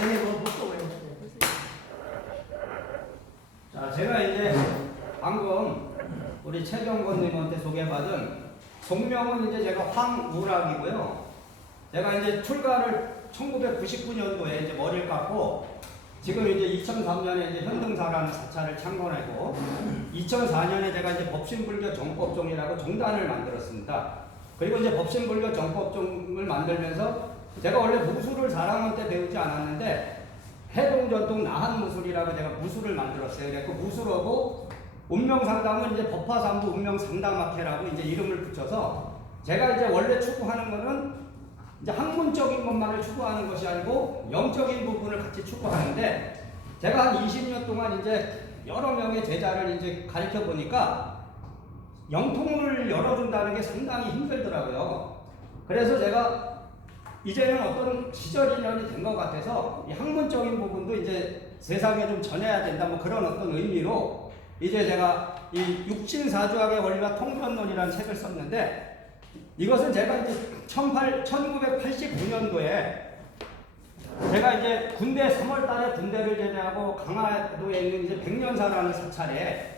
얘네 뭐 또 왜? 자, 제가 이제 방금 우리 최경건님한테 소개받은 동명은 이제 제가 황우락이고요. 제가 이제 출가를 1999년도에 이제 머리를 깎고 지금 이제 2003년에 이제 현등사라는 사찰을 창건하고 2004년에 제가 이제 법신불교 정법종이라고 종단을 만들었습니다. 그리고 이제 법신불교 정법종을 만들면서 제가 원래 무술을 4학년 때 배우지 않았는데 해동전통 나한무술이라고 제가 무술을 만들었어요. 그래서 그 무술하고 운명상담은 이제 법화삼부 운명상담학회라고 이제 이름을 붙여서 제가 이제 원래 추구하는 거는 이제 학문적인 것만을 추구하는 것이 아니고 영적인 부분을 같이 추구하는데 제가 한 20년 동안 이제 여러 명의 제자를 이제 가르쳐 보니까 영통을 열어준다는 게 상당히 힘들더라고요. 그래서 제가 이제는 어떤 시절 인연이 된 것 같아서 이 학문적인 부분도 이제 세상에 좀 전해야 된다 뭐 그런 어떤 의미로 이제 제가 이 육신사주학의 원리와 통변론이라는 책을 썼는데 이것은 제가 이제 1989년도에 제가 이제 군대 3월 달에 군대를 제대하고 강화도에 있는 이제 백년사라는 사찰에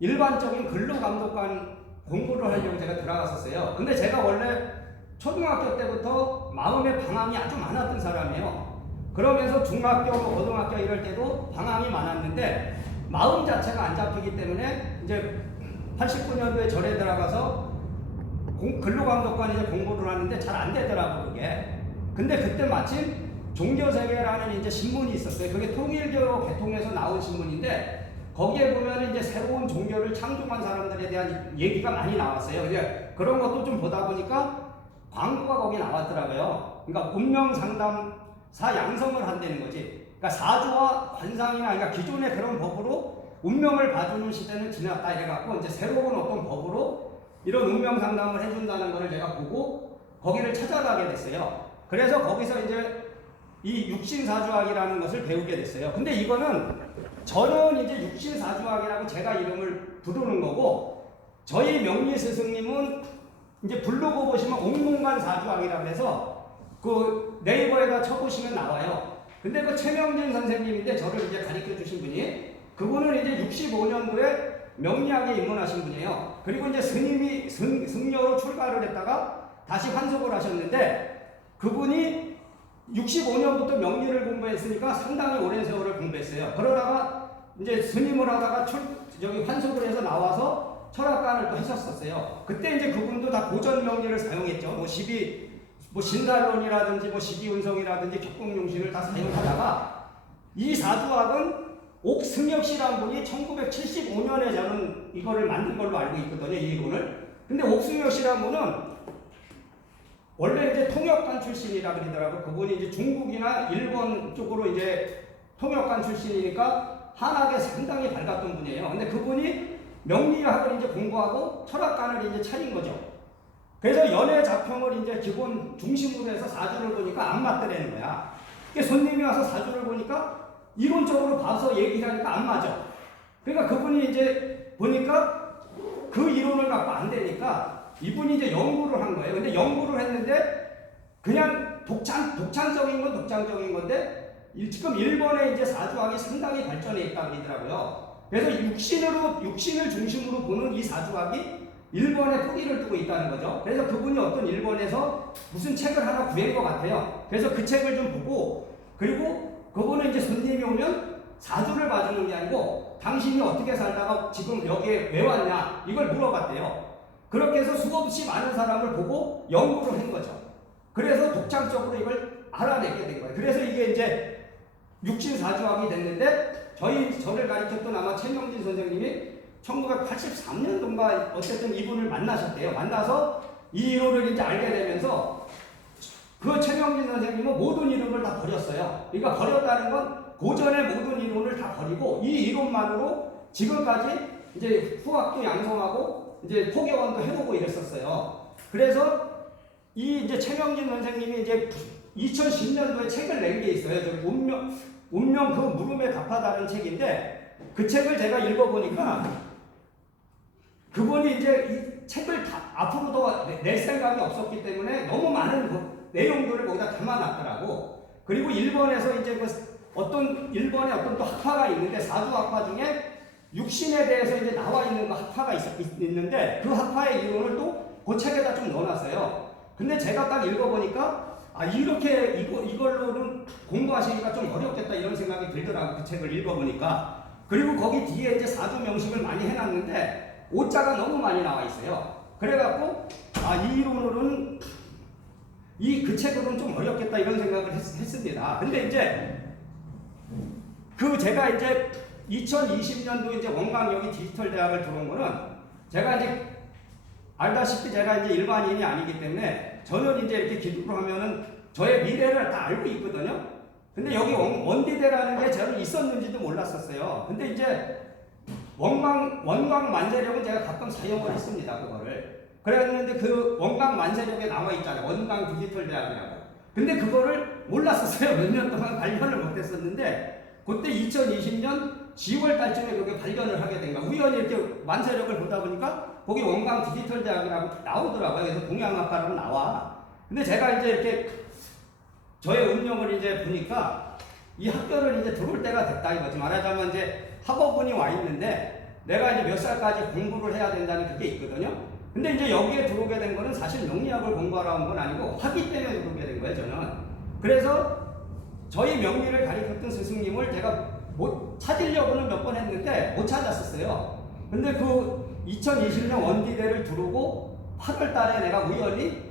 일반적인 근로감독관 공부를 하려고 제가 들어갔었어요. 근데 제가 원래 초등학교 때부터 마음의 방황이 아주 많았던 사람이에요. 그러면서 중학교, 고등학교 이럴 때도 방황이 많았는데 마음 자체가 안 잡히기 때문에 이제 89년도에 절에 들어가서 근로감독관 이제 공부를 하는데 잘 안 되더라고 그게. 근데 그때 마침 종교세계라는 이제 신문이 있었어요. 그게 통일교 개통에서 나온 신문인데 거기에 보면 이제 새로운 종교를 창조한 사람들에 대한 얘기가 많이 나왔어요. 이제 그런 것도 좀 보다 보니까 광고가 거기 나왔더라고요. 그러니까 운명상담사 양성을 한다는 거지. 그러니까 사주와 관상이나 그러니까 기존의 그런 법으로 운명을 봐주는 시대는 지났다 이래갖고 이제 새로운 어떤 법으로 이런 운명상담을 해준다는 걸 제가 보고 거기를 찾아가게 됐어요. 그래서 거기서 이제 이 육신사주학이라는 것을 배우게 됐어요. 근데 이거는 저는 이제 육신사주학이라고 제가 이름을 부르는 거고 저희 명리 스승님은 이제 블로그 보시면 옥문관 사주학이라고 해서 그 네이버에다 쳐보시면 나와요. 근데 그 최명진 선생님인데 저를 이제 가르쳐 주신 분이 그분은 이제 65년도에 명리학에 입문하신 분이에요. 그리고 이제 스님이 승려로 출가를 했다가 다시 환속을 하셨는데 그분이 65년부터 명리를 공부했으니까 상당히 오랜 세월을 공부했어요. 그러다가 이제 스님을 하다가 환속을 해서 나와서 철학관을 또 하셨었어요. 그때 이제 그분도 다 고전 명리를 사용했죠. 뭐 신달론이라든지 뭐 시기운성이라든지 격공용신을 다 사용하다가 이 사주학은 옥승혁 씨라는 분이 1975년에 저는 이거를 만든 걸로 알고 있거든요. 이 이론을. 근데 옥승혁 씨라는 분은 원래 이제 통역관 출신이라 그러더라고요. 그분이 이제 중국이나 일본 쪽으로 이제 통역관 출신이니까 한학에 상당히 밝았던 분이에요. 근데 그분이 명리학을 이제 공부하고 철학관을 이제 차린 거죠. 그래서 연애 작품을 이제 기본 중심으로 해서 사주를 보니까 안 맞더라는 거야. 손님이 와서 사주를 보니까 이론적으로 봐서 얘기를 하니까 안 맞아. 그러니까 그분이 이제 보니까 그 이론을 갖고 안 되니까 이분이 이제 연구를 한 거예요. 근데 연구를 했는데 그냥 독창적인 건 독창적인 건데 지금 일본의 이제 사주학이 상당히 발전해 있다 그러더라고요. 그래서 육신을 중심으로 보는 이 사주학이 일본에 뿌리를 두고 있다는 거죠. 그래서 그분이 어떤 일본에서 무슨 책을 하나 구한 것 같아요. 그래서 그 책을 좀 보고 그리고 그분은 이제 손님이 오면 사주를 봐주는 게 아니고 당신이 어떻게 살다가 지금 여기에 왜 왔냐 이걸 물어봤대요. 그렇게 해서 수없이 많은 사람을 보고 연구를 한 거죠. 그래서 독창적으로 이걸 알아내게 된 거예요. 그래서 이게 이제 육신사주학이 됐는데 저를 가르쳤던 아마 최명진 선생님이 1983년도인가 어쨌든 이분을 만나셨대요. 만나서 이 이론을 이제 알게 되면서 그 최명진 선생님은 모든 이론을 다 버렸어요. 그러니까 버렸다는 건 고전의 모든 이론을 다 버리고 이 이론만으로 지금까지 이제 후학도 양성하고 이제 포교원도 해보고 이랬었어요. 그래서 이 이제 최명진 선생님이 이제 2010년도에 책을 낸 게 있어요. 운명 그 물음에 답하다는 책인데 그 책을 제가 읽어보니까 그분이 이제 이 책을 다 앞으로도 낼 생각이 없었기 때문에 너무 많은 내용들을 거기다 담아놨더라고. 그리고 일본에서 이제 일본의 어떤 또 학파가 있는데 사주 학파 중에 육신에 대해서 이제 나와 있는 그 학파가 있는데 그 학파의 이론을 또 그 책에다 좀 넣어놨어요. 근데 제가 딱 읽어보니까 이렇게 이걸로는 공부하시기가 좀 어렵겠다 이런 생각이 들더라고요. 그 책을 읽어보니까. 그리고 거기 뒤에 이제 사주 명식을 많이 해놨는데 오자가 너무 많이 나와 있어요. 그래갖고 이 이론으로는 그 책으로는 좀 어렵겠다 이런 생각을 했습니다. 근데 이제 제가 이제 2020년도 이제 원광여기 디지털 대학을 들어온 거는 제가 이제 알다시피 제가 이제 일반인이 아니기 때문에 저는 이제 이렇게 기도를 하면은 저의 미래를 다 알고 있거든요. 근데 여기 원디대라는 게 저는 있었는지도 몰랐었어요. 근데 이제 원광 만세력은 제가 가끔 사용을 했습니다. 그거를. 그랬는데 그 원광 만세력에 나와 있잖아요. 원광 디지털 대학이라고. 근데 그거를 몰랐었어요. 몇 년 동안 발견을 못했었는데 그때 2020년 10월 달쯤에 그게 발견을 하게 된 거야. 우연히 이렇게 만세력을 보다 보니까 거기 원광 디지털 대학이라고 나오더라고요. 그래서 동양학과라고 나와. 근데 제가 이제 이렇게 저의 운명을 이제 보니까 이 학교를 이제 들어올 때가 됐다 이거지. 말하자면 이제 학업운이 와 있는데 내가 이제 몇 살까지 공부를 해야 된다는 그게 있거든요. 근데 이제 여기에 들어오게 된 거는 사실 명리학을 공부하러 온 건 아니고 학위 때문에 들어오게 된 거예요, 저는. 그래서 저희 명리를 가르쳤던 스승님을 제가 찾으려고는 몇 번 했는데 못 찾았었어요. 근데 그 2020년 원디대를 들어오고 8월 달에 내가 우연히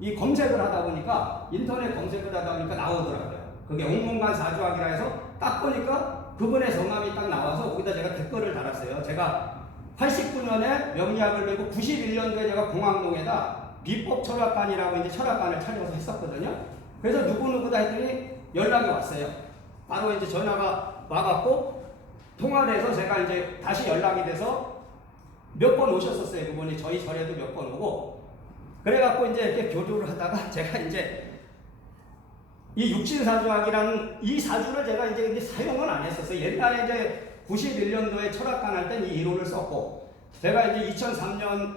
이 검색을 하다 보니까 인터넷 검색을 하다 보니까 나오더라고요. 그게 옥문관 사주학이라 해서 딱 보니까 그분의 성함이 딱 나와서 거기다 제가 댓글을 달았어요. 제가 89년에 명리학을 배우고 91년도에 제가 공항동에다 비법 철학관이라고 이제 철학관을 차려서 했었거든요. 그래서 누구누구다 했더니 연락이 왔어요. 바로 이제 전화가 와갖고 통화를 해서 제가 이제 다시 연락이 돼서 몇 번 오셨었어요. 그분이 저희 절에도 몇 번 오고. 그래갖고 이제 이렇게 교류를 하다가 제가 이제 이 육신사주학이라는 이 사주를 제가 이제 사용은 안 했었어요. 옛날에 이제 91년도에 철학관 할 땐 이 이론을 썼고, 제가 이제 2003년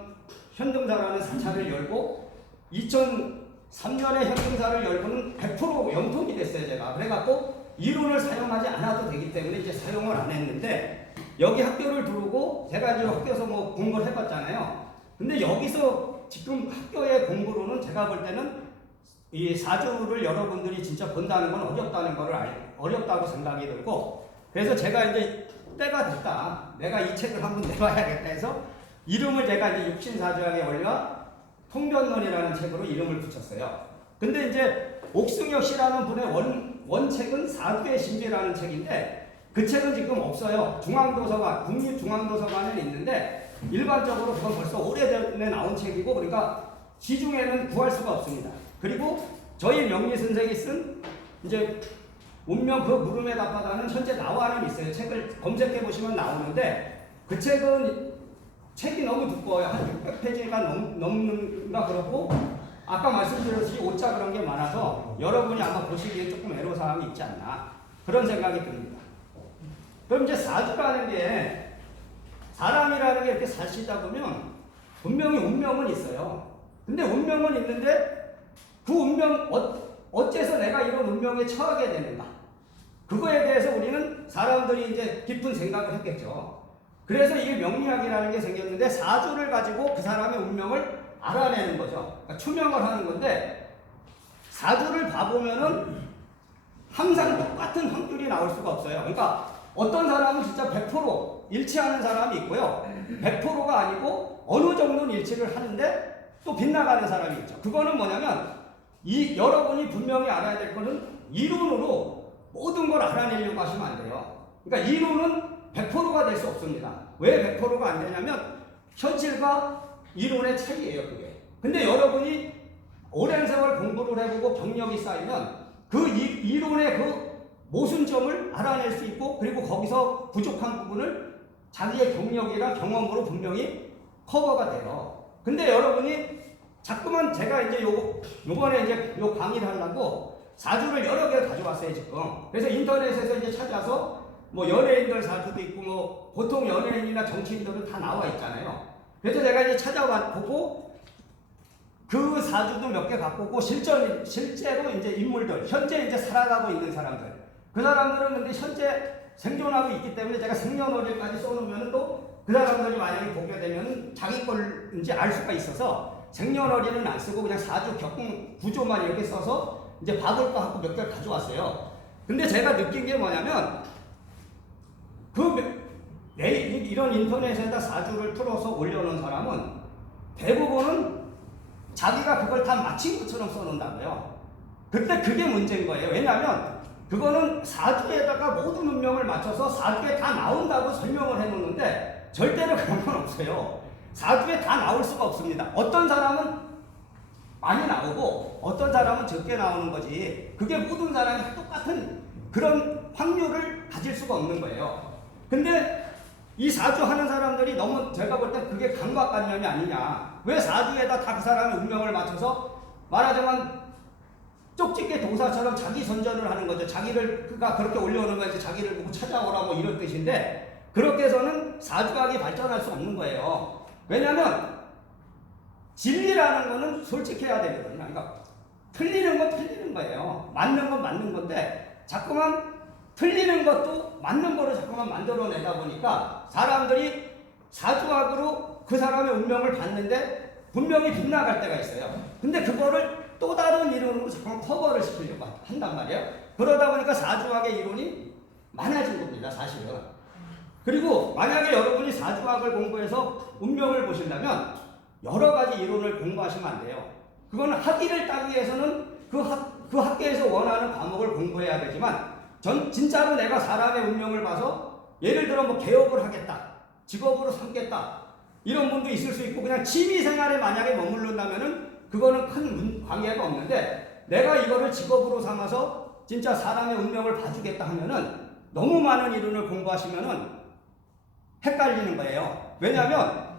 현등사라는 사찰을 열고, 2003년에 현등사를 열고는 100% 영통이 됐어요, 제가. 그래갖고 이론을 사용하지 않아도 되기 때문에 이제 사용을 안 했는데, 여기 학교를 들어오고, 제가 이제 학교에서 뭐 공부를 해봤잖아요. 근데 여기서 지금 학교의 공부로는 제가 볼 때는 이 사주를 여러분들이 진짜 본다는 건 어렵다는 거를 어렵다고 생각이 들고, 그래서 제가 이제 때가 됐다. 내가 이 책을 한번 내봐야겠다 해서 이름을 제가 이제 육신사주학의 원리와 통변론이라는 책으로 이름을 붙였어요. 근데 이제 옥승혁 씨라는 분의 원책은 사주의 신비라는 책인데 그 책은 지금 없어요. 중앙도서관, 국립중앙도서관에 있는데 일반적으로 그건 벌써 오래전에 나온 책이고 그러니까 시중에는 구할 수가 없습니다. 그리고 저희 명리 선생이 쓴 이제 운명 그 물음에 답하다는 현재 나와는 있어요. 책을 검색해 보시면 나오는데 그 책이 너무 두꺼워요. 한 600페이지가 넘는가 그러고 아까 말씀드렸듯이 오자 그런 게 많아서 여러분이 아마 보시기에 조금 애로사항이 있지 않나 그런 생각이 듭니다. 그럼 이제 사주라는 게 사람이라는 게 이렇게 사시다 보면 분명히 운명은 있어요. 근데 운명은 있는데 그 운명 어째서 내가 이런 운명에 처하게 되는가? 그거에 대해서 우리는 사람들이 이제 깊은 생각을 했겠죠. 그래서 이게 명리학이라는 게 생겼는데 사주를 가지고 그 사람의 운명을 알아내는 거죠. 그러니까 추명을 하는 건데 사주를 봐보면은 항상 똑같은 확률이 나올 수가 없어요. 그러니까 어떤 사람은 진짜 100% 일치하는 사람이 있고요. 100%가 아니고 어느 정도는 일치를 하는데 또 빗나가는 사람이 있죠. 그거는 뭐냐면 여러분이 분명히 알아야 될 거는 이론으로 모든 걸 알아내려고 하시면 안 돼요. 그러니까 이론은 100%가 될 수 없습니다. 왜 100%가 안 되냐면 현실과 이론의 차이예요, 그게. 근데 여러분이 오랜 세월 공부를 해보고 경력이 쌓이면 그 이론의 그 모순점을 알아낼 수 있고 그리고 거기서 부족한 부분을 자기의 경력이나 경험으로 분명히 커버가 돼요. 근데 여러분이 자꾸만 제가 이제 요번에 이제 요 강의를 하려고 사주를 여러 개를 가져왔어요, 지금. 그래서 인터넷에서 이제 찾아서 뭐 연예인들 사주도 있고 뭐 보통 연예인이나 정치인들은 다 나와 있잖아요. 그래서 내가 이제 찾아보고 그 사주도 몇 개 갖고 오고 실제로 이제 인물들 현재 이제 살아가고 있는 사람들 그 사람들은 근데 현재 생존하고 있기 때문에 제가 생년월일까지 써놓으면 또 그 사람들이 만약에 보게 되면 자기 걸인지 알 수가 있어서 생년월일은 안 쓰고 그냥 사주 격공 구조만 이렇게 써서 이제 봐볼까 하고 몇 개를 가져왔어요. 근데 제가 느낀 게 뭐냐면 이런 인터넷에다 사주를 풀어서 올려놓은 사람은 대부분은 자기가 그걸 다 마친 것처럼 써놓는다고요. 그때 그게 문제인 거예요. 왜냐하면 그거는 사주에다가 모든 운명을 맞춰서 사주에 다 나온다고 설명을 해놓는데 절대로 그런 건 없어요. 사주에 다 나올 수가 없습니다. 어떤 사람은 많이 나오고 어떤 사람은 적게 나오는 거지 그게 모든 사람이 똑같은 그런 확률을 가질 수가 없는 거예요. 근데 이 사주 하는 사람들이 너무 제가 볼 땐 그게 강박관념이 아니냐. 왜 사주에다 다 그 사람의 운명을 맞춰서 말하자면 쪽집게 동사처럼 자기 선전을 하는 거죠. 자기를 그가 그렇게 올려놓은 거지 자기를 보고 찾아오라 뭐 이런 뜻인데 그렇게 해서는 사주학이 발전할 수 없는 거예요. 왜냐하면 진리라는 거는 솔직해야 되거든요. 그러니까 틀리는 건 틀리는 거예요. 맞는 건 맞는 건데 자꾸만 틀리는 것도 맞는 거로 자꾸만 만들어내다 보니까 사람들이 사주학으로 그 사람의 운명을 봤는데 분명히 빗나갈 때가 있어요. 근데 그거를 또 다른 이론으로 자꾸만 커버를 시키려고 한단 말이에요. 그러다 보니까 사주학의 이론이 많아진 겁니다, 사실은. 그리고 만약에 여러분이 사주학을 공부해서 운명을 보신다면 여러 가지 이론을 공부하시면 안 돼요. 그거는 학위를 따기 위해서는 그 학계에서 원하는 과목을 공부해야 되지만 진짜로 내가 사람의 운명을 봐서 예를 들어 뭐 개업을 하겠다, 직업으로 삼겠다 이런 분도 있을 수 있고 그냥 취미 생활에 만약에 머무른다면은 그거는 큰 관계가 없는데 내가 이거를 직업으로 삼아서 진짜 사람의 운명을 봐주겠다 하면은 너무 많은 이론을 공부하시면은 헷갈리는 거예요. 왜냐하면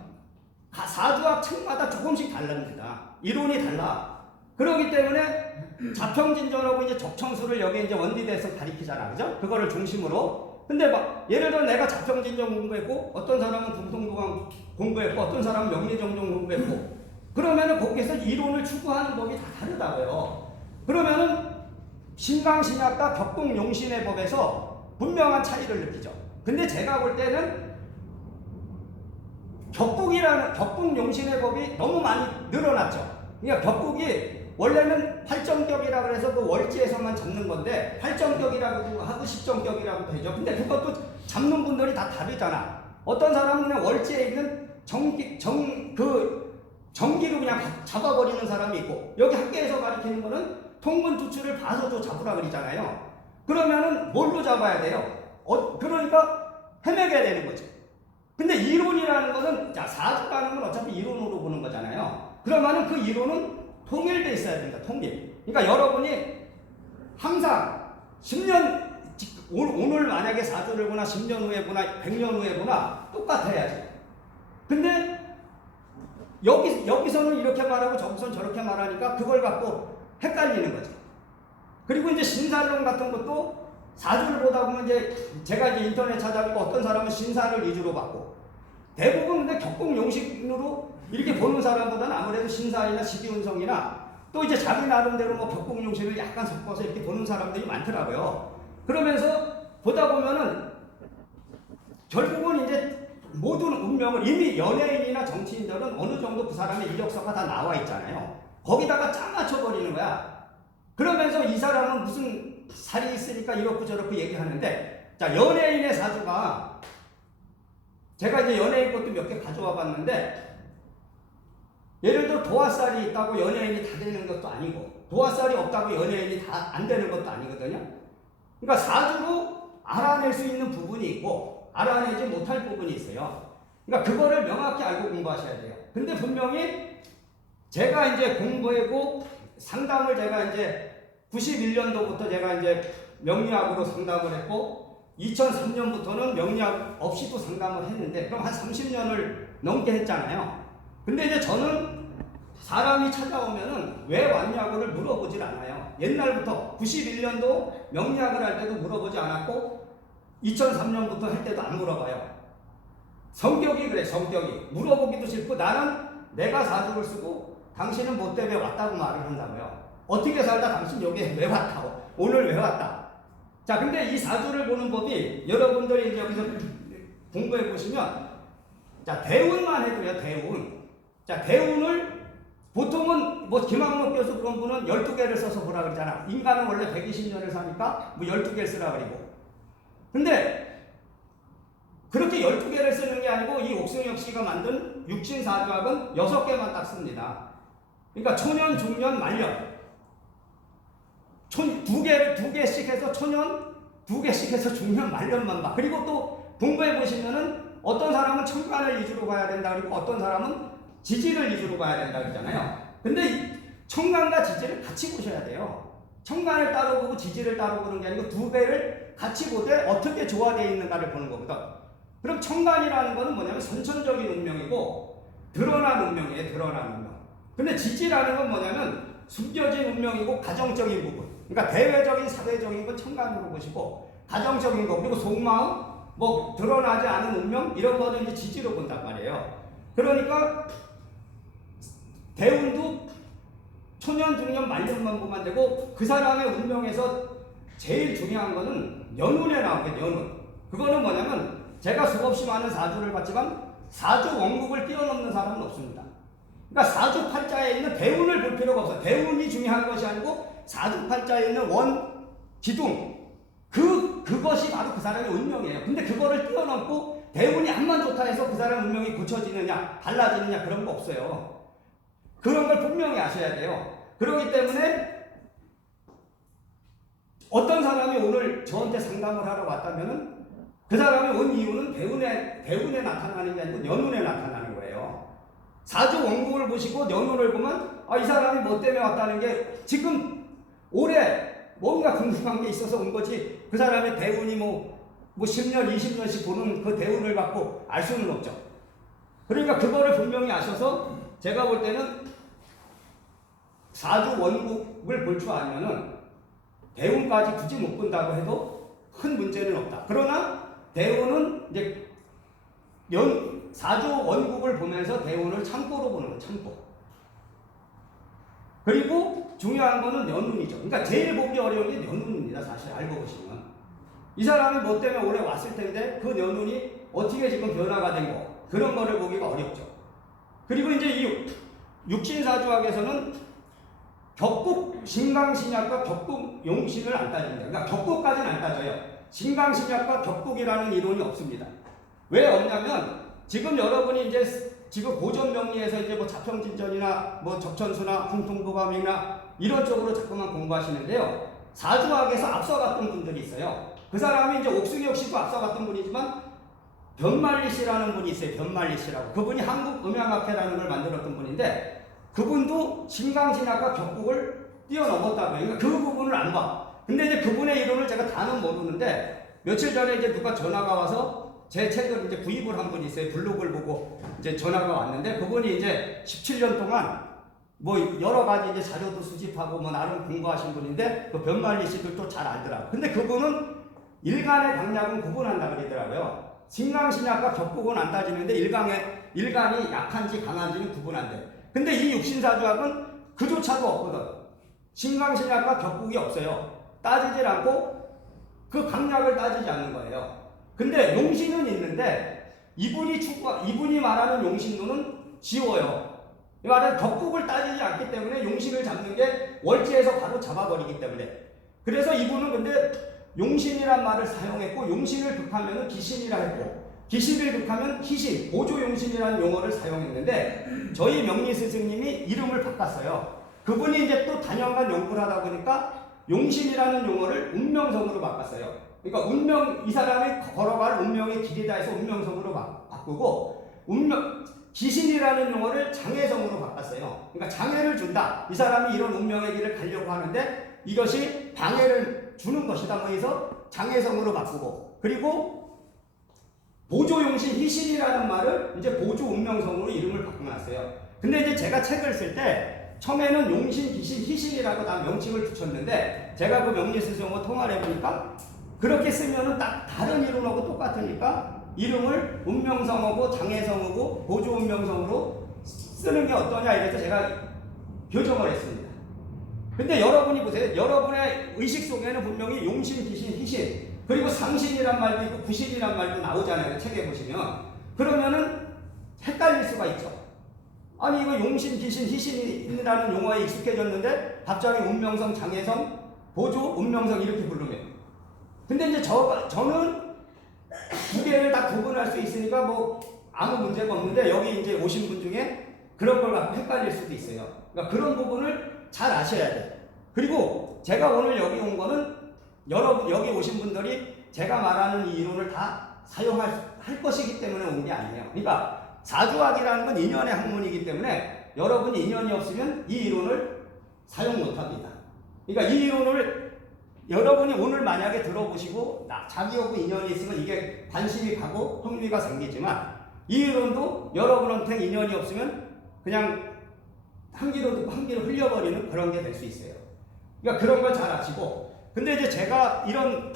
사주학 책마다 조금씩 다릅니다. 이론이 달라. 그렇기 때문에 자평진전하고 이제 적청수를 여기 이제 원리대에서 가리키잖아, 그죠? 그거를 중심으로. 근데 막 예를 들어 내가 자평진전 공부했고 어떤 사람은 궁성도강 공부했고 어떤 사람은 명리정정 공부했고 그러면은 거기에서 이론을 추구하는 법이 다 다르다고요. 그러면은 신강신약과 격동용신의 법에서 분명한 차이를 느끼죠. 근데 제가 볼 때는 격동용신의 법이 너무 많이 늘어났죠. 그러니까 격국이 원래는 8정격이라 그래서 그 월지에서만 잡는 건데 8정격이라고 하고 10정격이라고 되죠. 근데 그것도 잡는 분들이 다 다르잖아. 어떤 사람은 그냥 월지에 있는 정기로 그냥 잡아버리는 사람이 있고 여기 학계에서 가르치는 거는 통근투출을 봐서도 잡으라 그러잖아요. 그러면은 뭘로 잡아야 돼요? 그러니까 헤매게 되는 거죠. 근데 이론이라는 것은 사주라는 건 어차피 이론으로 보는 거잖아요. 그러면은 그 이론은 통일돼 있어야 됩니다. 통일. 그러니까 여러분이 항상 10년 오늘 만약에 사주를 보나 10년 후에 보나 100년 후에 보나 똑같아야지. 근데 여기서는 이렇게 말하고 저기서는 저렇게 말하니까 그걸 갖고 헷갈리는 거죠. 그리고 이제 신살론 같은 것도 사주를 보다 보면 이제 제가 이제 인터넷 찾아보고 어떤 사람은 신사를 위주로 받고 대부분 근데 격공용신으로 이렇게 보는 사람보다는 아무래도 신사이나 시기운성이나 또 이제 자기 나름대로 뭐 격공용신을 약간 섞어서 이렇게 보는 사람들이 많더라고요. 그러면서 보다 보면은 결국은 이제 모든 운명을 이미 연예인이나 정치인들은 어느 정도 그 사람의 이력서가 다 나와 있잖아요. 거기다가 짜 맞춰버리는 거야. 그러면서 이 사람은 무슨 살이 있으니까 이렇고 저렇고 얘기하는데 자 연예인의 사주가 제가 이제 연예인 것도 몇 개 가져와 봤는데 예를 들어 도화살이 있다고 연예인이 다 되는 것도 아니고 도화살이 없다고 연예인이 다 안 되는 것도 아니거든요. 그러니까 사주로 알아낼 수 있는 부분이 있고 알아내지 못할 부분이 있어요. 그러니까 그거를 명확히 알고 공부하셔야 돼요. 근데 분명히 제가 이제 공부하고 상담을 제가 이제 91년도부터 제가 이제 명리학으로 상담을 했고 2003년부터는 명리학 없이도 상담을 했는데 그럼 한 30년을 넘게 했잖아요. 근데 이제 저는 사람이 찾아오면은 왜 왔냐고를 물어보질 않아요. 옛날부터 91년도 명리학을 할 때도 물어보지 않았고 2003년부터 할 때도 안 물어봐요. 성격이 그래. 성격이 물어보기도 싫고 나는 내가 사주를 쓰고 당신은 뭐 때문에 왔다고 말을 한다고요. 어떻게 살다 당신 여기에 왜 왔다? 오늘 왜 왔다? 자, 근데 이 사주를 보는 법이 여러분들이 이제 여기서 공부해 보시면, 자, 대운만 해도요, 대운. 자, 대운을 보통은 뭐 김학록 교수 그런 분은 12개를 써서 보라 그러잖아. 인간은 원래 120년을 사니까 뭐 12개를 쓰라 그리고. 근데 그렇게 12개를 쓰는 게 아니고 이 옥승혁 씨가 만든 육신사주학은 6개만 딱 씁니다. 그러니까 초년, 중년, 말년. 두 개씩 해서 초년, 2개씩 해서 중년, 말년만 봐. 그리고 또 공부해 보시면은 어떤 사람은 천간을 위주로 봐야 된다 그리고 어떤 사람은 지지를 위주로 봐야 된다 그러잖아요. 근데 천간과 지지를 같이 보셔야 돼요. 천간을 따로 보고 지지를 따로 보는 게 아니고 두 개를 같이 보되 어떻게 조화되어 있는가를 보는 거거든. 그럼 천간이라는 거는 뭐냐면 선천적인 운명이고 드러난 운명이에요. 드러난 운명. 근데 지지라는 건 뭐냐면 숨겨진 운명이고 가정적인 부분. 그러니까 대외적인 사회적인 건 천간으로 보시고 가정적인 거 그리고 속마음 뭐 드러나지 않은 운명 이런 거는 이제 지지로 본단 말이에요. 그러니까 대운도 초년, 중년, 말년만 보면 되고 그 사람의 운명에서 제일 중요한 거는 연운에 나오게 연운. 그거는 뭐냐면 제가 수없이 많은 사주를 봤지만 사주 원국을 뛰어넘는 사람은 없습니다. 그러니까 사주팔자에 있는 대운을 볼 필요가 없어요. 대운이 중요한 것이 아니고 사주팔자에 있는 원, 기둥 그것이 바로 그 사람의 운명이에요. 근데 그거를 뛰어넘고 대운이 암만 좋다 해서 그 사람 운명이 고쳐지느냐 달라지느냐 그런 거 없어요. 그런 걸 분명히 아셔야 돼요. 그렇기 때문에 어떤 사람이 오늘 저한테 상담을 하러 왔다면은 그 사람이 온 이유는 대운에 나타나는 게 아니고 연운에 나타나는 거예요. 사주 원국을 보시고 연운을 보면 이 사람이 뭐 때문에 왔다는 게 지금 올해 뭔가 궁금한 게 있어서 온 거지 그 사람의 대운이 뭐 10년, 20년씩 보는 그 대운을 갖고 알 수는 없죠. 그러니까 그거를 분명히 아셔서 제가 볼 때는 사주 원국을 볼 줄 알면은 대운까지 굳이 못 본다고 해도 큰 문제는 없다. 그러나 대운은 이제 사주 원국을 보면서 대운을 참고로 보는 거예요. 참고. 그리고 중요한 거는 연운이죠. 그러니까 제일 보기 어려운 게 연운입니다. 사실 알고 보시면. 이 사람이 뭐 때문에 올해 왔을 텐데 그 연운이 어떻게 지금 변화가 된 거. 그런 거를 보기가 어렵죠. 그리고 이제 이 육신사주학에서는 격국 신강신약과 격국 용신을 안 따집니다. 그러니까 격국까지는 안 따져요. 신강신약과 격국이라는 이론이 없습니다. 왜 없냐면 지금 여러분이 이제 지금 고전 명리에서 이제 뭐 자평진전이나 뭐 적천수나 훈통도감이나 이런 쪽으로 자꾸만 공부하시는데요. 사주학에서 앞서갔던 분들이 있어요. 그 사람이 이제 옥승혁 씨도 앞서갔던 분이지만 변말리 씨라는 분이 있어요. 변말리 씨라고. 그분이 한국음향학회라는 걸 만들었던 분인데 그분도 신강신학과 격국을 뛰어넘었다고요. 그러니까 그 부분을 안 봐. 근데 이제 그분의 이론을 제가 다는 모르는데 며칠 전에 이제 누가 전화가 와서 제 책을 이제 구입을 한 분이 있어요. 블로그를 보고 이제 전화가 왔는데 그분이 이제 17년 동안 뭐 여러 가지 이제 자료도 수집하고 뭐 나름 공부하신 분인데 그 변말리 씨들도 잘 알더라고요. 근데 그분은 일간의 강약은 구분한다 그러더라고요. 신강신약과 격국은 안 따지는데 일간이 약한지 강한지는 구분한대. 근데 이 육신사주학은 그조차도 없거든. 신강신약과 격국이 없어요. 따지질 않고 그 강약을 따지지 않는 거예요. 근데 용신은 있는데 이분이 말하는 용신론은 지워요. 이 말은 격국을 따지지 않기 때문에 용신을 잡는 게 월지에서 바로 잡아버리기 때문에. 그래서 이분은 근데 용신이란 말을 사용했고 용신을 극하면 기신이라 했고 기신을 극하면 희신, 보조용신이라는 용어를 사용했는데 저희 명리 스승님이 이름을 바꿨어요. 그분이 이제 또 단연간 연구를 하다 보니까 용신이라는 용어를 운명성으로 바꿨어요. 그러니까 이 사람이 걸어갈 운명의 길이다 해서 운명성으로 바꾸고 기신이라는 용어를 장애성으로 바꿨어요. 그러니까 장애를 준다. 이 사람이 이런 운명의 길을 가려고 하는데 이것이 방해를 주는 것이다. 뭐 해서 장애성으로 바꾸고 그리고 보조용신 희신이라는 말을 이제 보조운명성으로 이름을 바꿔놨어요. 근데 이제 제가 책을 쓸 때 처음에는 용신, 기신, 희신이라고 다 명칭을 붙였는데 제가 그 명리스승하고 통화를 해보니까 그렇게 쓰면은 딱 다른 이름하고 똑같으니까 이름을 운명성하고 장애성하고 보조운명성으로 쓰는 게 어떠냐 이래서 제가 교정을 했습니다. 근데 여러분이 보세요. 여러분의 의식 속에는 분명히 용신, 기신, 희신, 그리고 상신이란 말도 있고 구신이란 말도 나오잖아요. 책에 보시면. 그러면은 헷갈릴 수가 있죠. 아니 이거 용신, 기신, 희신이라는 용어에 익숙해졌는데 갑자기 운명성, 장애성, 보조, 운명성 이렇게 부르면. 근데 이제 저는 두 개를 다 구분할 수 있으니까 뭐 아무 문제가 없는데 여기 이제 오신 분 중에 그런 걸 갖고 헷갈릴 수도 있어요. 그러니까 그런 부분을 잘 아셔야 돼요. 그리고 제가 오늘 여기 온 거는 여러분 여기 오신 분들이 제가 말하는 이 이론을 다 사용할 것이기 때문에 온 게 아니에요. 그러니까 사주학이라는 건 인연의 학문이기 때문에 여러분이 인연이 없으면 이 이론을 사용 못합니다. 그러니까 이 이론을 여러분이 오늘 만약에 들어보시고 자기하고 인연이 있으면 이게 관심이 가고 흥미가 생기지만 이 이론도 여러분한테 인연이 없으면 그냥 한 귀로 흘려버리는 그런 게 될 수 있어요. 그러니까 그런 걸 잘 아시고, 근데 이제 제가 이런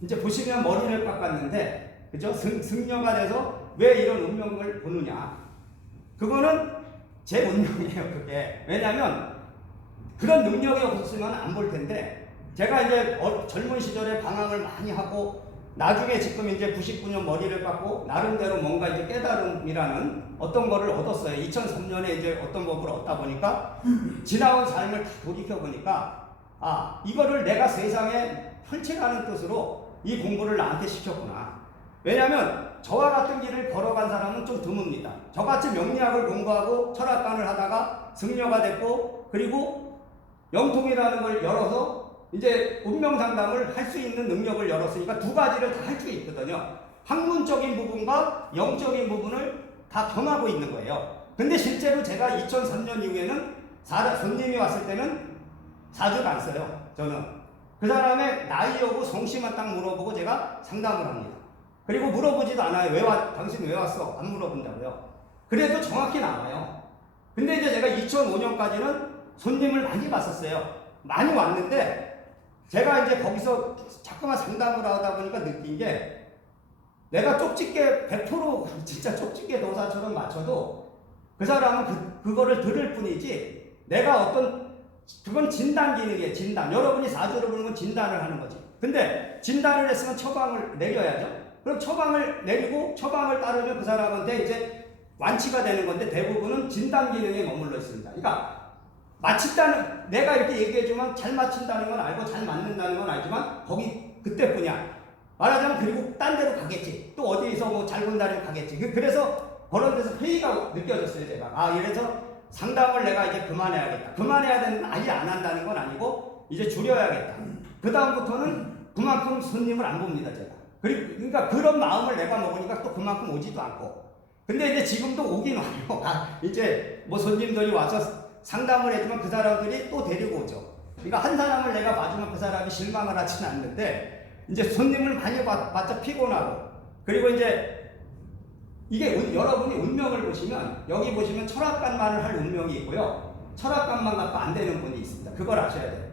이제 보시면 머리를 깎았는데, 그죠? 승려가 돼서 왜 이런 운명을 보느냐? 그거는 제 운명이에요, 그게. 왜냐면 그런 능력이 없었으면 안 볼 텐데, 제가 이제 젊은 시절에 방황을 많이 하고 나중에 지금 이제 99년 머리를 깎고 나름대로 뭔가 이제 깨달음이라는 어떤 거를 얻었어요. 2003년에 이제 어떤 법을 얻다 보니까 지나온 삶을 다 돌이켜 보니까 아, 이거를 내가 세상에 펼치라는 뜻으로 이 공부를 나한테 시켰구나. 왜냐하면 저와 같은 길을 걸어간 사람은 좀 드뭅니다. 저같이 명리학을 공부하고 철학관을 하다가 승려가 됐고 그리고 영통이라는 걸 열어서 이제 운명 상담을 할 수 있는 능력을 열었으니까 두 가지를 다 할 수 있거든요. 학문적인 부분과 영적인 부분을 다 겸하고 있는 거예요. 근데 실제로 제가 2003년 이후에는 손님이 왔을 때는 사주를 안 써요. 저는 그 사람의 나이하고 성씨만 딱 물어보고 제가 상담을 합니다. 그리고 물어보지도 않아요. 당신 왜 왔어? 안 물어본다고요. 그래도 정확히 나와요. 근데 이제 제가 2005년까지는 손님을 많이 봤었어요. 많이 왔는데 제가 이제 거기서 자꾸만 상담을 하다 보니까 느낀 게 내가 쪽집게 100% 진짜 쪽집게 도사처럼 맞춰도 그 사람은 그거를 들을 뿐이지 내가 그건 진단 기능이에요. 진단. 여러분이 사주를 보는 건 진단을 하는 거지. 근데 진단을 했으면 처방을 내려야죠. 그럼 처방을 내리고 처방을 따르면 그 사람한테 이제 완치가 되는 건데 대부분은 진단 기능에 머물러 있습니다. 그러니까 맞힌다는, 내가 이렇게 얘기해주면 잘 맞춘다는 건 알고 잘 맞는다는 건 알지만 거기 그때뿐이야. 말하자면 그리고 딴 데로 가겠지. 또 어디서 뭐 잘 본다면 가겠지. 그래서 그런 데서 회의가 느껴졌어요, 제가. 아, 이래서 상담을 내가 이제 그만해야겠다. 그만해야 되는 건 아예 안 한다는 건 아니고 이제 줄여야겠다. 그 다음부터는 그만큼 손님을 안 봅니다, 제가. 그러니까 그런 마음을 내가 먹으니까 또 그만큼 오지도 않고. 근데 이제 지금도 오긴 와요. 이제 뭐 손님들이 와서 상담을 해주면 그 사람들이 또 데리고 오죠. 그러니까 한 사람을 내가 봐주면 그 사람이 실망을 하지는 않는데 이제 손님을 많이 봤자 피곤하고 그리고 이제 이게 여러분이 운명을 보시면 여기 보시면 철학관만을 할 운명이 있고요. 철학관만 갖고 안 되는 분이 있습니다. 그걸 아셔야 돼요.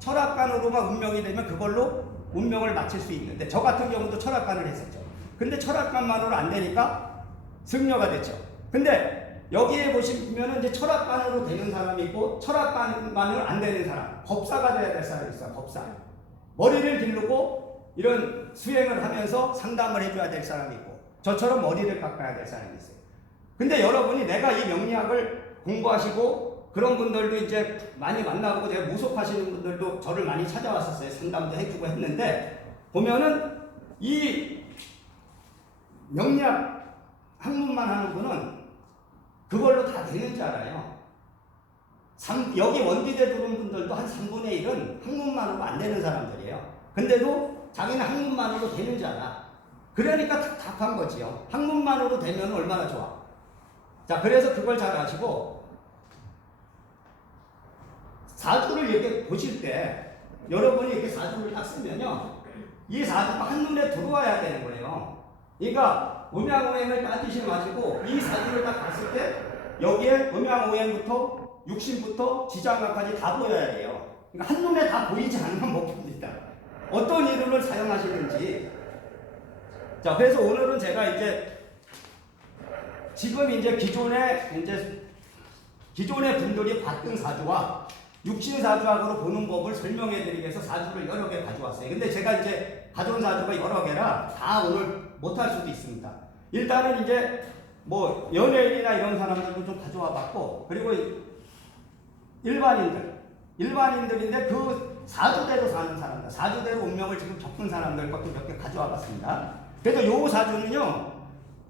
철학관으로만 운명이 되면 그걸로 운명을 맞출 수 있는데 저 같은 경우도 철학관을 했었죠. 근데 철학관만으로 안 되니까 승려가 됐죠. 근데 여기에 보시면 이제 철학관으로 되는 사람이 있고 철학관만으로 안 되는 사람, 법사가 돼야 될 사람이 있어요. 법사. 머리를 기르고 이런 수행을 하면서 상담을 해줘야 될 사람이 있고 저처럼 머리를 깎아야 될 사람이 있어요. 근데 여러분이 내가 이 명리학을 공부하시고 그런 분들도 이제 많이 만나보고 제가 무속하시는 분들도 저를 많이 찾아왔었어요. 상담도 해주고 했는데 보면은 이 명리학 학문만 하는 분은 그걸로 다 되는 줄 알아요. 여기 원기대 들어온 분들도 한 3분의 1은 학문만으로 안 되는 사람들이에요. 근데도 자기는 학문만으로 되는 줄 알아. 그러니까 답답한 거지요. 학문만으로 되면 얼마나 좋아. 자, 그래서 그걸 잘 아시고 사주를 이렇게 보실 때 여러분이 이렇게 사주를 딱 쓰면요. 이 사주가 한눈에 들어와야 되는 거예요. 그러니까 음양오행을 따지시 마시고 이 사주를 딱 봤을 때 여기에 음양오행부터 육신부터 지장간까지 다 보여야 돼요. 그러니까 한눈에 다 보이지 않으면 못 봅니다. 어떤 이론을 사용하시는지. 자, 그래서 오늘은 제가 이제 지금 이제 기존에 이제 기존의 분들이 봤던 사주와 육신사주학으로 보는 법을 설명해 드리기 위해서 사주를 여러 개 가져왔어요. 근데 제가 이제 가져온 사주가 여러 개라 다 오늘 못할 수도 있습니다. 일단은 이제 뭐 연예인이나 이런 사람들도 좀 가져와 봤고, 그리고 일반인들인데 그 사주대로 사는 사람들, 사주대로 운명을 지금 겪은 사람들 것도 몇 개 가져와 봤습니다. 그래서 요 사주는요,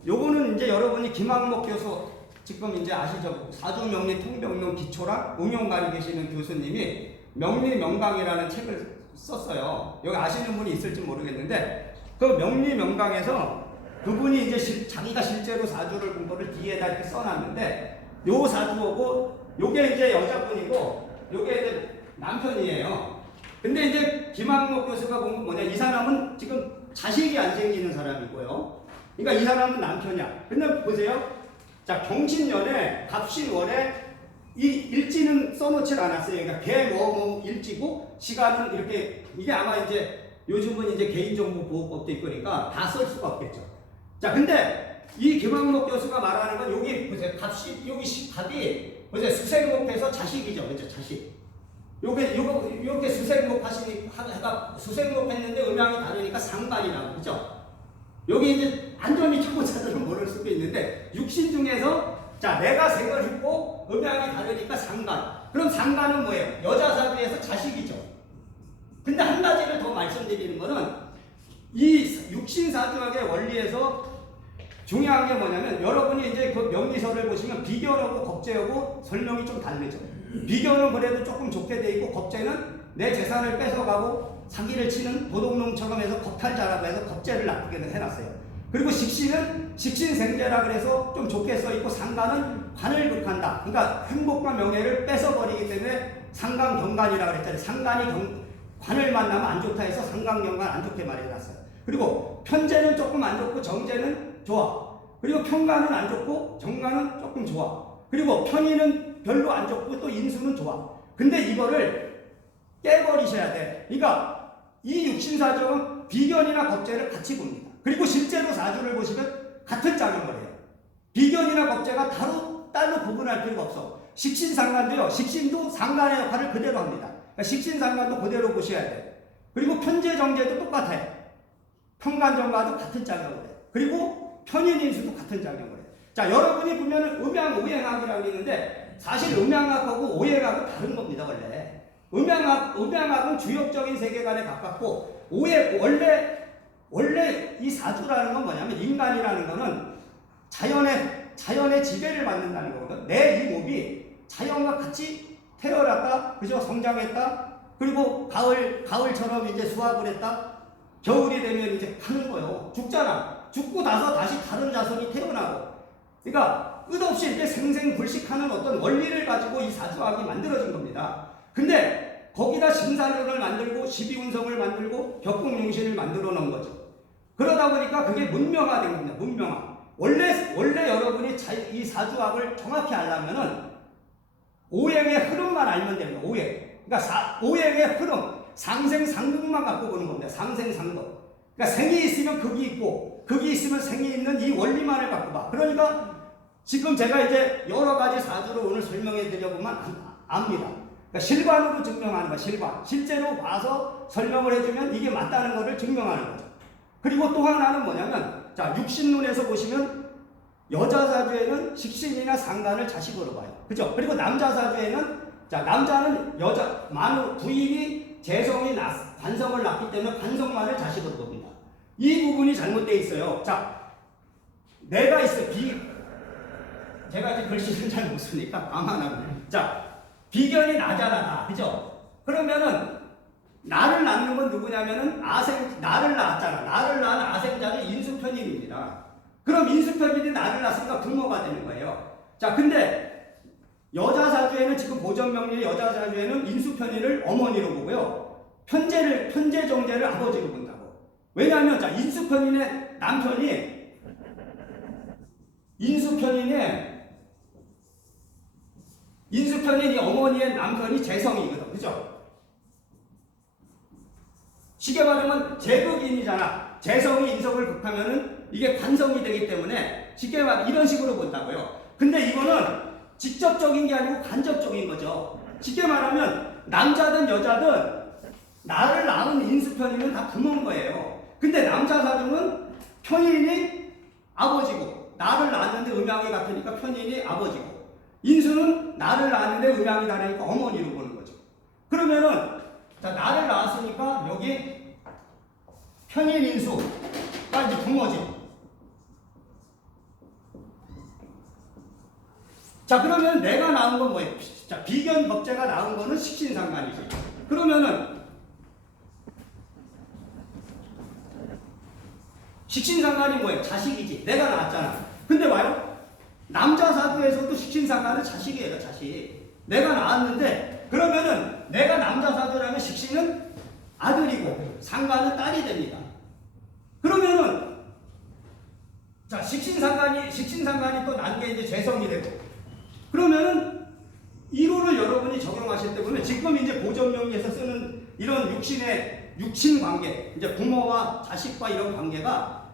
요거는 이제 여러분이 김학목 교수 지금 이제 아시죠? 사주명리 통병론 기초랑 응용 가지고 계시는 교수님이 명리명강이라는 책을 썼어요. 여기 아시는 분이 있을지 모르겠는데, 그 명리명강에서 그분이 이제 자기가 실제로 사주를 본 거를 뒤에다 이렇게 써놨는데, 요 사주하고 요게 이제 여자분이고 요게 이제 남편이에요. 근데 이제 김학목 교수가 본 건 뭐냐, 이 사람은 지금 자식이 안 생기는 사람이고요. 그러니까 이 사람은 남편이야. 근데 보세요. 자, 경신년에 갑신월에 이 일지는 써놓질 않았어요. 그러니까 개뭐 일지고 시간은 이렇게, 이게 아마 이제 요즘은 이제 개인정보보호법도 있고 그러니까 다 쓸 수가 없겠죠. 자, 근데 이 김학목 교수가 말하는 건 여기 보세요. 여기 갑이 보세요. 수생목해서 자식이죠. 그죠? 자식. 요게 수생목 하시니까 수생목 했는데 음양이 다르니까 상관이라고. 그죠? 여기 이제 완전히 초보자들은 모를 수도 있는데, 육신 중에서 자, 내가 생을 했고 음양이 다르니까 상관. 그럼 상관은 뭐예요? 여자 사주에서 자식이죠. 근데 한 가지를 더 말씀드리는 거는 이 육신 사주학의 원리에서 중요한 게 뭐냐면, 여러분이 이제 그 명리서를 보시면 비견하고 겁재하고 설명이 좀 다르죠. 비견은 그래도 조금 좋게 돼 있고, 겁재는 내 재산을 뺏어가고 사기를 치는 도둑놈처럼 해서 겁탈자라고 해서 겁재를 나쁘게 해놨어요. 그리고 식신은 식신생재라 그래서 좀 좋게 써 있고, 상관은 관을 극한다. 그러니까 행복과 명예를 뺏어버리기 때문에 상관경관이라고 그랬잖아요. 상관이 관을 만나면 안 좋다 해서 상관경관 안 좋게 말해놨어요. 그리고 편재는 조금 안 좋고 정재는 좋아. 그리고 편관은 안 좋고 정관은 조금 좋아. 그리고 편의는 별로 안 좋고 또 인수는 좋아. 근데 이거를 깨버리셔야 돼. 그러니까 이 육신사주는 비견이나 겁재를 같이 봅니다. 그리고 실제로 사주를 보시면 같은 작용을 해요. 비견이나 겁재가 따로 구분할 필요가 없어. 식신상관도요. 식신도 상관의 역할을 그대로 합니다. 그러니까 식신상관도 그대로 보셔야 돼요. 그리고 편재정재도 똑같아요. 편관정과도 같은 작용을 해요. 그리고 편인인수도 같은 작용을 해요. 자, 여러분이 보면은 음양오행학이라고 있는데, 사실 음양학하고 오행학은 다른 겁니다. 원래 음양학은 주역적인 세계관에 가깝고, 원래 이 사주라는 건 뭐냐면, 인간이라는 거는 자연의 지배를 받는다는 거거든. 내 이 몸이 자연과 같이 태어났다, 그죠? 성장했다, 그리고 가을처럼 이제 수확을 했다, 겨울이 되면 이제 가는 거예요. 죽잖아. 죽고 나서 다시 다른 자손이 태어나고. 그러니까 끝없이 이렇게 생생불식하는 어떤 원리를 가지고 이 사주학이 만들어진 겁니다. 근데 거기다 신사력을 만들고 십이운성을 만들고 격국용신을 만들어 놓은 거죠. 그러다 보니까 그게 문명화된 겁니다. 문명화. 원래 여러분이 이 사주학을 정확히 알려면은 오행의 흐름만 알면 됩니다. 오행. 그러니까 오행의 흐름, 상생상극만 갖고 보는 겁니다. 상생상극. 그러니까 생이 있으면 극이 있고, 극이 있으면 생이 있는 이 원리만을 갖고 봐. 그러니까 지금 제가 이제 여러 가지 사주를 오늘 설명해 드려보면 압니다. 그러니까 실관으로 증명하는 거야. 실관. 실제로 봐서 설명을 해주면 이게 맞다는 것을 증명하는 거죠. 그리고 또 하나는 뭐냐면, 자, 육신론에서 보시면 여자 사주에는 식신이나 상관을 자식으로 봐요. 그죠? 그리고 남자 사주에는, 자, 남자는 부인이 재성이 관성을 낳기 때문에 관성만을 자식으로 봅니다. 이 부분이 잘못되어 있어요. 자, 내가 있어. 제가 이제 글씨를 잘 못 쓰니까 감안하고. 자, 비견이 나잖아, 나. 그죠? 그러면은, 나를 낳는 건 누구냐면은, 나를 낳았잖아. 나를 낳은 아생자는 인수편인입니다. 그럼 인수편인이 나를 낳았으니까 부모가 되는 거예요. 자, 근데, 여자 사주에는 지금 보전명리의 여자 사주에는 인수편인을 어머니로 보고요. 편재 정재를 아버지로 본다고. 왜냐하면, 자, 인수편인의 남편이 인수편인이 어머니의 남편이 재성이거든. 그죠? 쉽게 말하면 재극인이잖아. 재성이 인석을 극하면은 이게 관성이 되기 때문에 쉽게 말하면 이런 식으로 본다고요. 근데 이거는 직접적인 게 아니고 간접적인 거죠. 쉽게 말하면 남자든 여자든 나를 낳은 인수 편인은 다 부모인 거예요. 근데 남자 사주는 편인이 아버지고 나를 낳았는데 음양이 같으니까 편인이 아버지고 인수는 나를 낳았는데 음양이 다르니까 어머니로 보는 거죠. 그러면은 자, 나를 낳았으니까 여기 편인 인수가 이제 부모지. 자, 그러면 내가 낳은 건 뭐예요? 자, 비견 법제가 낳은 거는 식신상관이지. 그러면은 식신상관이 뭐예요? 자식이지. 내가 낳았잖아. 근데 와요? 남자 사주에서도 식신상관은 자식이에요, 자식. 내가 낳았는데 그러면은 내가 남자 사주라면 식신은 아들이고 상관은 딸이 됩니다. 그러면은 자, 식신상관이 또 난 게 이제 재성이 되고 그러면은 이론을 여러분이 적용하실 때 보면 지금 이제 고전명리에서 쓰는 이런 육신 관계, 이제 부모와 자식과 이런 관계가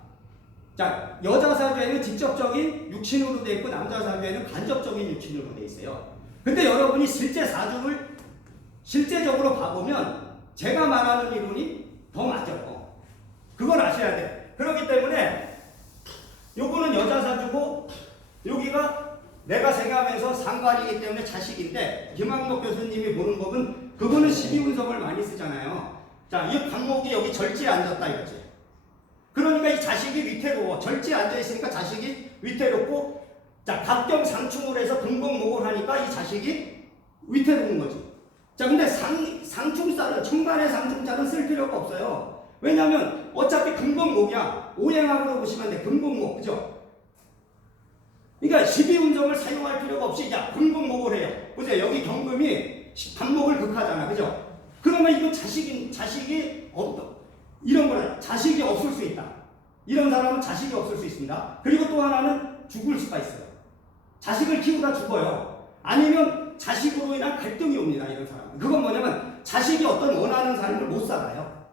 자, 여자 사주에는 직접적인 육신으로 돼 있고 남자 사주에는 간접적인 육신으로 돼 있어요. 근데 여러분이 실제 사주를 실제적으로 봐보면 제가 말하는 이론이 더 맞아요. 그걸 아셔야 돼. 그렇기 때문에 요거는 여자 사주고 여기가 내가 생각하면서 상관이기 때문에 자식인데 김학록 교수님이 보는 법은 그거는 12운석을 많이 쓰잖아요. 자, 이 강목이 여기 절지에 앉았다 이거지. 그러니까 이 자식이 위태로워. 절지에 앉아있으니까 자식이 위태롭고 자, 갑경상충을 해서 금공목을 하니까 이 자식이 위태로운 거지. 자, 근데 상충살은 천간의 상충살은 쓸 필요가 없어요. 왜냐하면 어차피 금공목이야. 오행학으로 보시면 돼. 금공목, 그죠? 그러니까 12운정을 사용할 필요가 없이 야 금공목을 해요. 보세요. 여기 경금이 반목을 극하잖아. 그죠? 그러면 이거 자식이 없다. 이런 거는 자식이 없을 수 있다. 이런 사람은 자식이 없을 수 있습니다. 그리고 또 하나는 죽을 수가 있어요. 자식을 키우다 죽어요. 아니면 자식으로 인한 갈등이 옵니다. 이런 사람은. 그건 뭐냐면 자식이 어떤 원하는 삶을 못 살아요.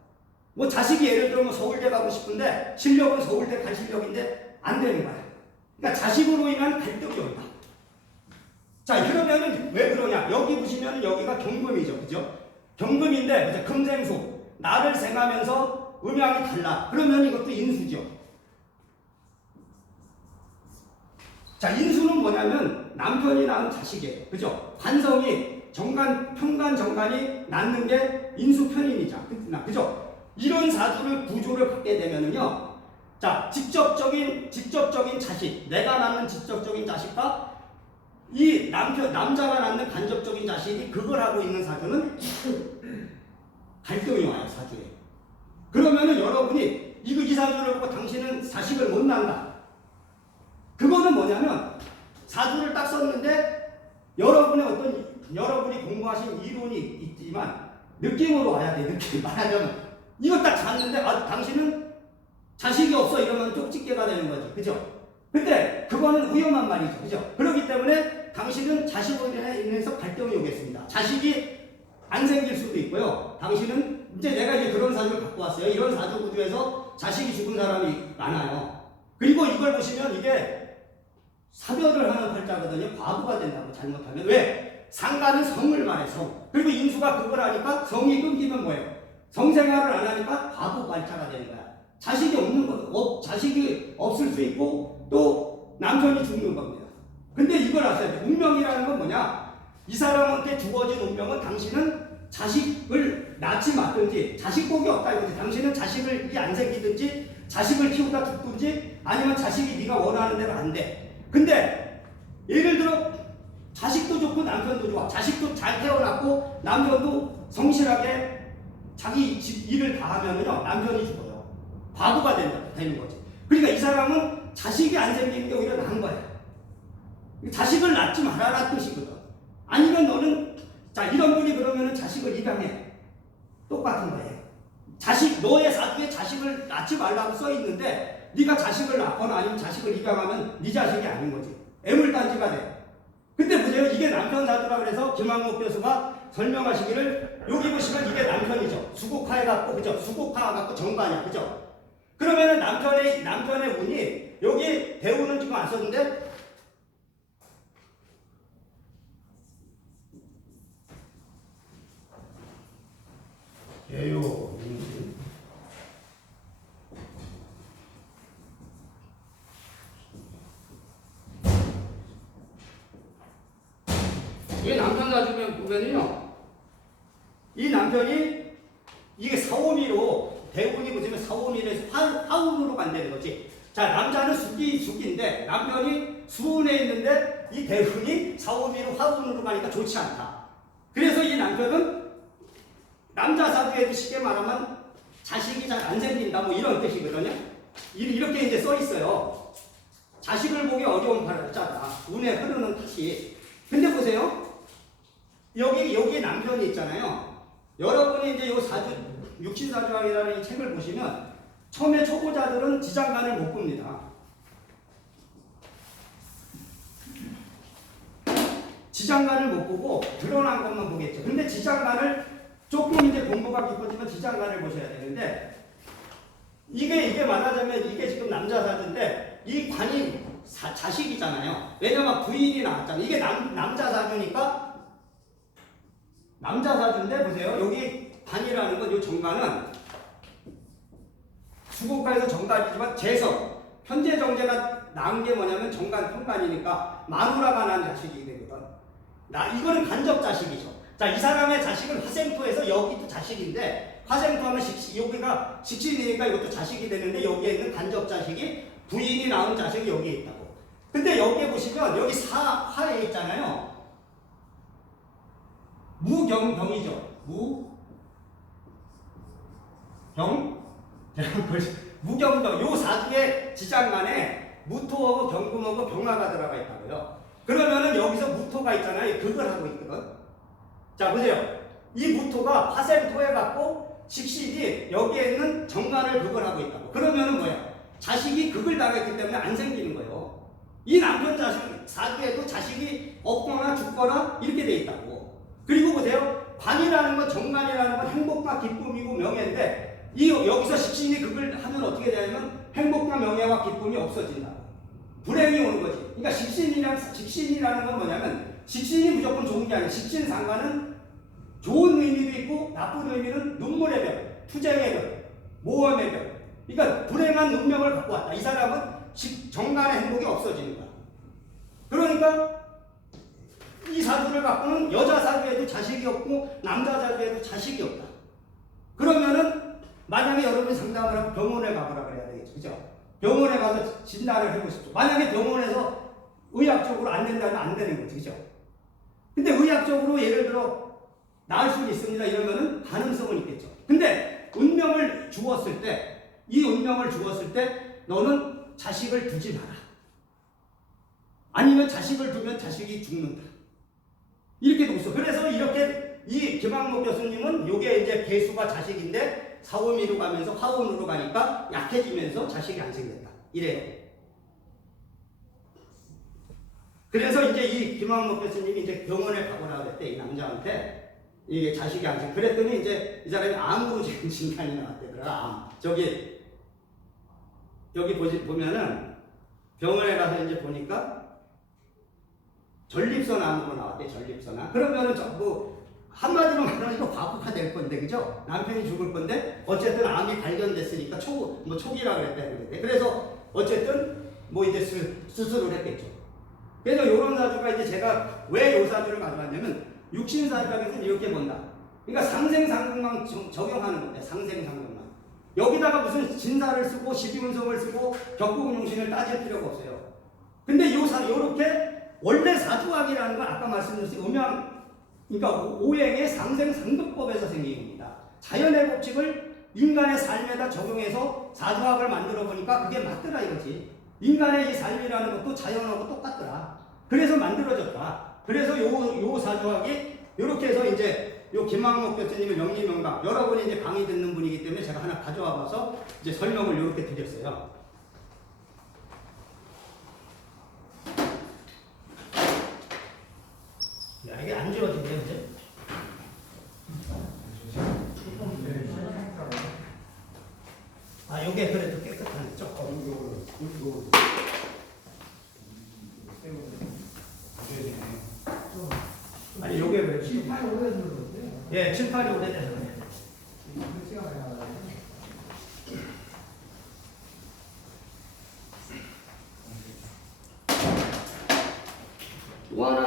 뭐 자식이 예를 들어 뭐 서울대 가고 싶은데 실력은 서울대 갈 실력인데 안 되는 거야. 그러니까 자식으로 인한 갈등이 온다. 자, 그러면은 왜 그러냐? 여기 보시면은 여기가 경금이죠. 그죠? 경금인데, 그죠? 금생수. 나를 생하면서 음양이 달라. 그러면 이것도 인수죠. 자, 인수는 뭐냐면 남편이 낳은 자식이에요. 그죠? 관성이 편간 정간이 낳는 게 인수편인이죠. 그죠? 이런 사주를 구조를 갖게 되면은요. 자, 직접적인 자식, 내가 낳는 직접적인 자식과 이 남자가 낳는 간접적인 자식이 그걸 하고 있는 사주는 갈등이 와요, 사주에. 그러면은 여러분이 이 사주를 보고 당신은 자식을 못 낳는다. 그거는 뭐냐면 사주를 딱 썼는데 여러분이 공부하신 이론이 있지만 느낌으로 와야 돼, 느낌. 말하자면 이거 딱 잤는데 당신은 자식이 없어 이러면 쪽집게가 되는 거지. 그죠? 근데 그거는 위험한 말이죠. 그죠? 그렇기 때문에 당신은 자식으로 인해서 갈등이 오겠습니다. 자식이 안 생길 수도 있고요. 당신은 내가 그런 사주를 갖고 왔어요. 이런 사주 구조에서 자식이 죽은 사람이 많아요. 그리고 이걸 보시면 이게 사별을 하는 팔자거든요. 과부가 된다고 잘못하면. 왜? 상관은 성을 말해, 성. 그리고 인수가 그걸 하니까 성이 끊기면 뭐예요? 성생활을 안 하니까 과부 팔자가 되는 거야. 자식이 없는 거, 자식이 없을 수 있고 또 남편이 죽는 겁니다. 근데 이걸 아셔야 돼요. 운명이라는 건 뭐냐? 이 사람한테 주어진 운명은 당신은 자식을 낳지 말든지 자식 복이 없다 이거지. 당신은 자식이 안 생기든지 자식을 키우다 죽든지 아니면 자식이 네가 원하는 대로 안 돼. 근데 예를 들어 자식도 좋고 남편도 좋아. 자식도 잘 태어났고 남편도 성실하게 자기 일을 다 하면은요 남편이 죽어요. 과부가 되는 거지. 그러니까 이 사람은 자식이 안 생기는 게 오히려 나은 거야. 자식을 낳지 말아라 뜻이거든. 아니면 너는 자 이런 분이 그러면은 자식을 입양해. 똑같은 거예요. 너의 사주에 자식을 낳지 말라고 써 있는데 네가 자식을 낳거나 아니면 자식을 입양하면 네 자식이 아닌 거지. 애물단지가 돼. 근데 보세요. 이게 남편 사주라 그래서 김학록 교수가 설명하시기를 여기 보시면 이게 남편이죠. 수국화해 갖고 그죠? 수국화 갖고 정관이야. 그죠? 그러면은 남편의 운이 여기 대우는 지금 안 썼는데 대요 임신. 이 남편 사주면 보면요, 이 남편이 이게 사오미로 대운이 보시면 사오미에서 화운으로 간다는 거지. 자, 남자는 숙인데 남편이 수운에 있는데 이 대운이 사오미로 화운으로 가니까 좋지 않다. 그래서 이 남편은 남자 사주에도 쉽게 말하면 자식이 잘 안 생긴다 뭐 이런 뜻이거든요. 이렇게 이제 써 있어요. 자식을 보기 어려운 팔자다. 운에 흐르는 탓이. 근데 보세요. 여기 남편이 있잖아요. 여러분이 이제 요 사주 육신사주학이라는 이 책을 보시면 처음에 초보자들은 지장간을 못 봅니다. 지장간을 못 보고 드러난 것만 보겠죠. 근데 지장간을 조금 이제 공부가 깊어지면 지장간을 보셔야 되는데 이게 말하자면 이게 지금 남자 사주인데 이 관이 자식이잖아요. 왜냐면 부인이 나왔잖아요. 이게 남자 사주니까 남자 사주인데 보세요. 여기 관이라는 건 이 정관은 수국가에서 정관이지만 재석 현재 정제가 나온 게 뭐냐면 정관 평관이니까 마누라가 난 자식이 되거든. 이거는 간접 자식이죠. 자, 이 사람의 자식은 화생토에서 여기도 자식인데 화생토하면 여기가 식신이니까 이것도 자식이 되는데 여기에 있는 간접 자식이 부인이 낳은 자식이 여기에 있다고. 근데 여기에 보시면 여기 화에 있잖아요. 무경병이죠. 무경병. 요 사주의 지장간에 무토하고 경금하고 병화가 들어가 있다고요. 그러면은 여기서 무토가 있잖아요. 그걸 하고 있거든. 자, 보세요. 이 무토가 화생토에 갖고 식신이 여기에 있는 정관을 극을 하고 있다고. 그러면은 뭐야? 자식이 극을 당했기 때문에 안 생기는 거예요. 이 남편 자식 사주에도 자식이 없거나 죽거나 이렇게 돼 있다고. 그리고 보세요. 관이라는 건 정관이라는 건 행복과 기쁨이고 명예인데 여기서 식신이 극을 하면 어떻게 되냐면 행복과 명예와 기쁨이 없어진다. 불행이 오는 거지. 그러니까 식신이라는 건 뭐냐면 식신이 무조건 좋은 게 아니에요. 식신 상관은 좋은 의미도 있고 나쁜 의미는 눈물의 별, 투쟁의 별, 모험의 별. 그러니까 불행한 운명을 갖고 왔다. 이 사람은 정관의 행복이 없어지는 거야. 그러니까 이 사주를 갖고는 여자 사주에도 자식이 없고 남자 사주에도 자식이 없다. 그러면은 만약에 여러분이 상담을 하고 병원에 가보라 그래야 되겠죠. 그죠? 병원에 가서 진단을 해보십시오. 만약에 병원에서 의학적으로 안 된다면 안 되는 거지. 그죠? 근데 의학적으로 예를 들어 나을 수 있습니다. 이러면은 가능성은 있겠죠. 근데 운명을 주었을 때, 이 운명을 주었을 때 너는 자식을 두지 마라. 아니면 자식을 두면 자식이 죽는다. 이렇게 되고 있어. 그래서 이렇게 이 김학록 교수님은 요게 이제 개수가 자식인데 사오미로 가면서 화운으로 가니까 약해지면서 자식이 안 생겼다. 이래요. 그래서 이제 이 김학록 교수님이 이제 병원에 가보라 그랬대. 이 남자한테 이게 자식이 안 생겨. 그랬더니 이제 이 사람이 암으로 지금 진단이 나왔대더라. 암. 여기 보면은 병원에 가서 이제 보니까 전립선암으로 나왔대. 전립선암. 그러면은 한마디로 말하면 이거 과부가 될 건데, 그죠? 남편이 죽을 건데 어쨌든 암이 발견됐으니까 초기라 그랬대. 그래서 어쨌든 이제 수술을 했겠죠. 그래서 요런 사주가 이제 제가 왜 요 사주를 가져왔냐면 육신사주라는 이렇게 본다. 그러니까 상생상극만 적용하는 건데, 상생상극만. 여기다가 무슨 진사를 쓰고 십이운성을 쓰고 격국용신을 따질 필요가 없어요. 근데 요렇게 원래 사주학이라는 건 아까 말씀드렸듯이 그러니까 오행의 상생상극법에서 생긴 겁니다. 자연의 법칙을 인간의 삶에다 적용해서 사주학을 만들어 보니까 그게 맞더라 이거지. 인간의 이 삶이라는 것도 자연하고 똑같더라. 그래서 만들어졌다. 그래서 요 사주학이 이렇게 해서 이제 요 김학록 교수님의 명리명각 여러분이 이제 강의 듣는 분이기 때문에 제가 하나 가져와 봐서 이제 설명을 이렇게 드렸어요. 야, 이게 안 지워지네, 이제. 아, 요게 그래도 깨끗한 조금. 아니, 요게 그래도 7, 8이 오래돼서 그래. 예, 7, 8이 오래돼서 그래. 또 하나